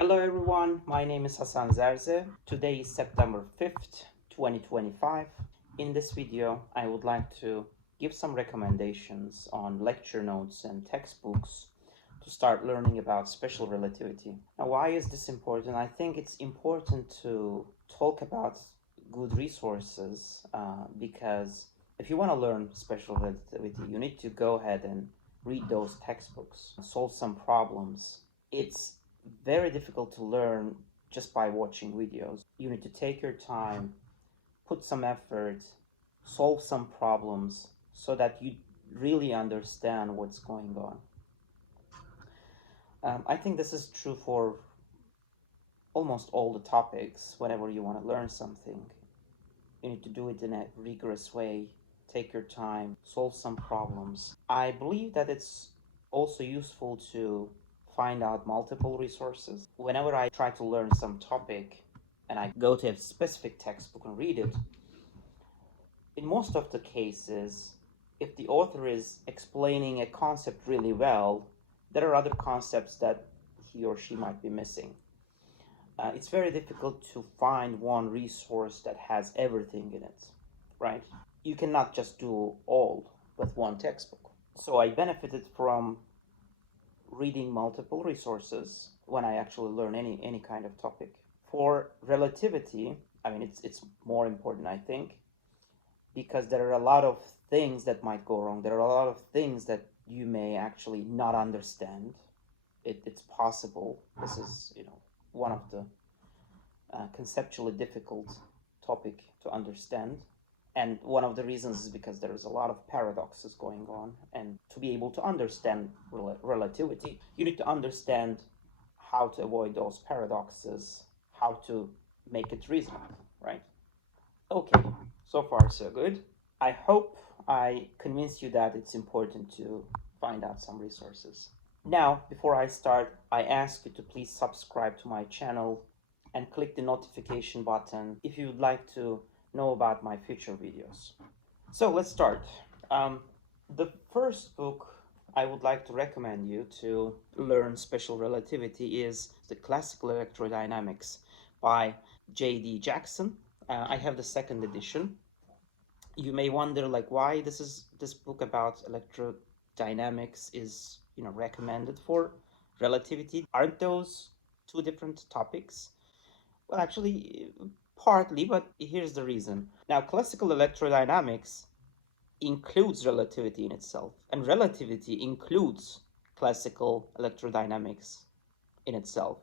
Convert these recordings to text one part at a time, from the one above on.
Hello everyone, my name is Hasan Zerze. Today is September 5th, 2025. In this video, I would like to give some recommendations on lecture notes and textbooks to start learning about special relativity. Now, why is this important? I think it's important to talk about good resources because if you want to learn special relativity, you need to go ahead and read those textbooks, solve some problems. It's very difficult to learn just by watching videos. You need to take your time, put some effort, solve some problems so that you really understand what's going on. I think this is true for almost all the topics. Whenever you want to learn something, you need to do it in a rigorous way, take your time, solve some problems. I believe that it's also useful to find out multiple resources. Whenever I try to learn some topic and I go to a specific textbook and read it, in most of the cases, if the author is explaining a concept really well, there are other concepts that he or she might be missing. It's very difficult to find one resource that has everything in it, right? You cannot just do all with one textbook. So I benefited from reading multiple resources when I actually learn any kind of topic. For relativity, I mean, it's more important, I think, because there are a lot of things that might go wrong. There are a lot of things that you may actually not understand. It's possible. This is, one of the conceptually difficult topic to understand. And one of the reasons is because there is a lot of paradoxes going on. And to be able to understand relativity, you need to understand how to avoid those paradoxes, how to make it reasonable, right? Okay, so far so good. I hope I convinced you that it's important to find out some resources. Now, before I start, I ask you to please subscribe to my channel and click the notification button if you would like to know about my future videos. So let's start. The first book I would like to recommend you to learn special relativity is The Classical Electrodynamics by J.D. Jackson. I have the second edition. You may wonder why this book about electrodynamics is recommended for relativity. Aren't those two different topics? Well, actually, partly, but here's the reason. Now, classical electrodynamics includes relativity in itself, and relativity includes classical electrodynamics in itself.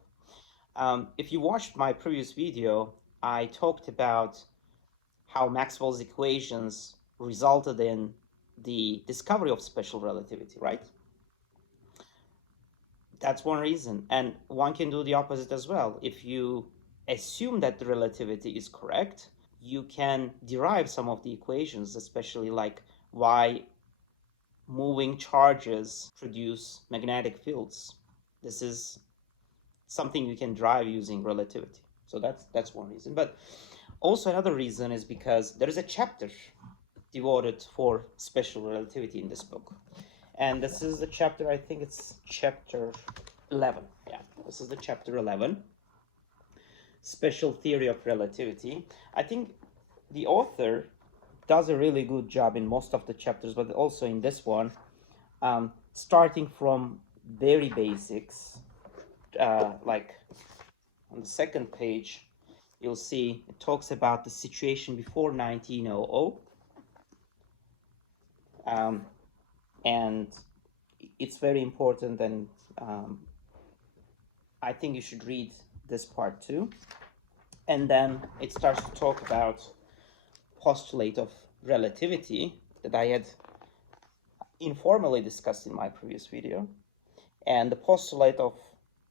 If you watched my previous video, I talked about how Maxwell's equations resulted in the discovery of special relativity, right? That's one reason, and one can do the opposite as well. If you assume that the relativity is correct, you can derive some of the equations, especially like why moving charges produce magnetic fields. This is something you can derive using relativity. So that's one reason. But also another reason is because there is a chapter devoted for special relativity in this book. And this is the chapter, I think it's chapter 11. Yeah, this is the chapter 11. Special theory of relativity. I think the author does a really good job in most of the chapters, but also in this one, starting from very basics, like on the second page, you'll see it talks about the situation before 1900, and it's very important, and I think you should read this part too. And then it starts to talk about postulate of relativity that I had informally discussed in my previous video, and the postulate of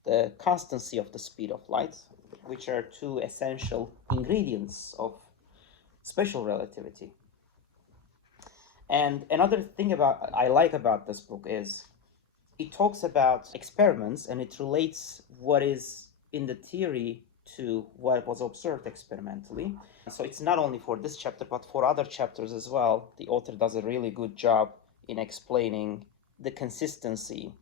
the constancy of the speed of light, which are two essential ingredients of special relativity. And another thing I like about this book is it talks about experiments, and it relates what is in the theory to what was observed experimentally. So it's not only for this chapter, but for other chapters as well. The author does a really good job in explaining the consistency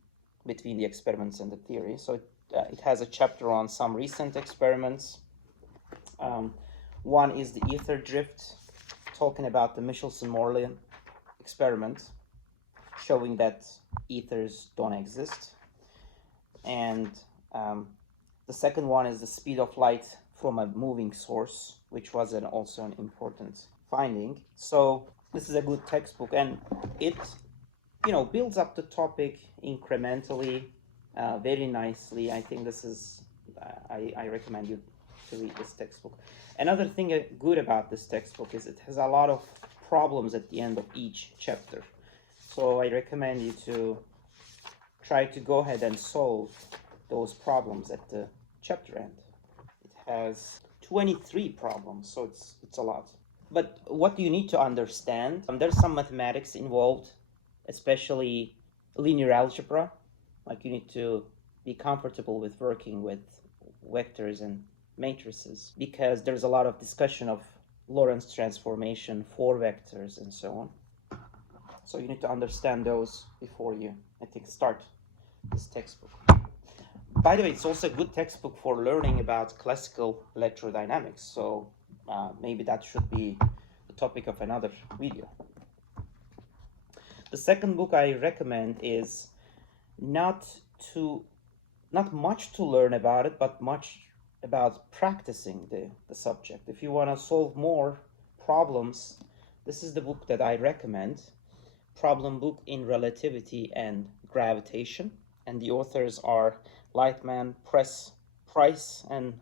between the experiments and the theory. So it has a chapter on some recent experiments. Um, one is the ether drift, talking about the Michelson-Morley experiment, showing that ethers don't exist. And the second one is the speed of light from a moving source, which was also an important finding. So this is a good textbook, and it builds up the topic incrementally, very nicely. I think this is I recommend you to read this textbook. Another thing good about this textbook is it has a lot of problems at the end of each chapter. So I recommend you to try to go ahead and solve those problems at the chapter end. It has 23 problems, so it's a lot. But what do you need to understand? There's some mathematics involved, especially linear algebra. Like, you need to be comfortable with working with vectors and matrices, because there's a lot of discussion of Lorentz transformation for vectors and so on. So you need to understand those before you, I think, start this textbook. By the way, it's also a good textbook for learning about classical electrodynamics. So maybe that should be the topic of another video. The second book I recommend is not much to learn about it, but much about practicing the subject. If you want to solve more problems, this is the book that I recommend. Problem book in Relativity and Gravitation, and the authors are Lightman, Price, and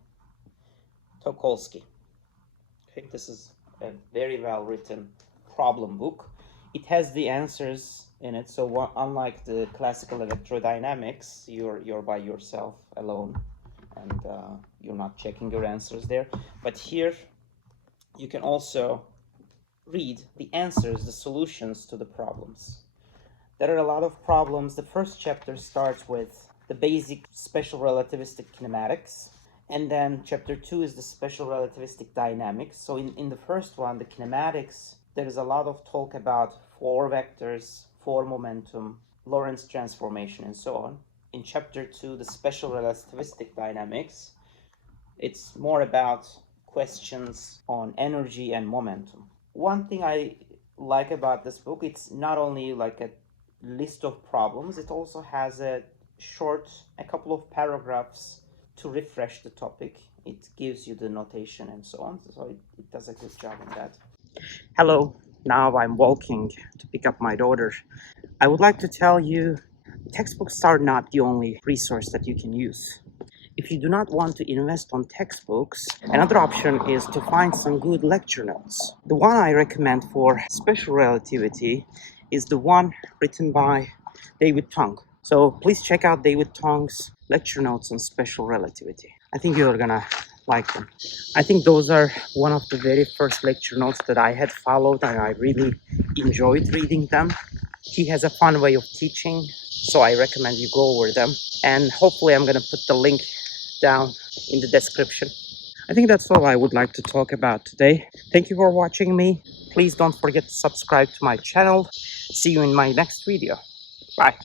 Tokolsky. Okay, this is a very well written problem book. It has the answers in it, so unlike the classical electrodynamics, you're by yourself alone, and you're not checking your answers there. But here you can also read the answers, the solutions to the problems. There are a lot of problems. The first chapter starts with the basic special relativistic kinematics, and then chapter 2 is the special relativistic dynamics. So in the first one, the kinematics, there is a lot of talk about four vectors, four momentum, Lorentz transformation, and so on. In chapter 2, the special relativistic dynamics, it's more about questions on energy and momentum. One thing I like about this book, it's not only like a list of problems, it also has a couple of paragraphs to refresh the topic. It gives you the notation and so on, so it does a good job in that. Hello, now I'm walking to pick up my daughter. I would like to tell you, textbooks are not the only resource that you can use. If you do not want to invest on textbooks, another option is to find some good lecture notes. The one I recommend for special relativity is the one written by David Tong. So please check out David Tong's lecture notes on special relativity. I think you're gonna like them. I think those are one of the very first lecture notes that I had followed, and I really enjoyed reading them. He has a fun way of teaching, so I recommend you go over them. And hopefully I'm gonna put the link down in the description. I think that's all I would like to talk about today. Thank you for watching me. Please don't forget to subscribe to my channel. See you in my next video. Bye.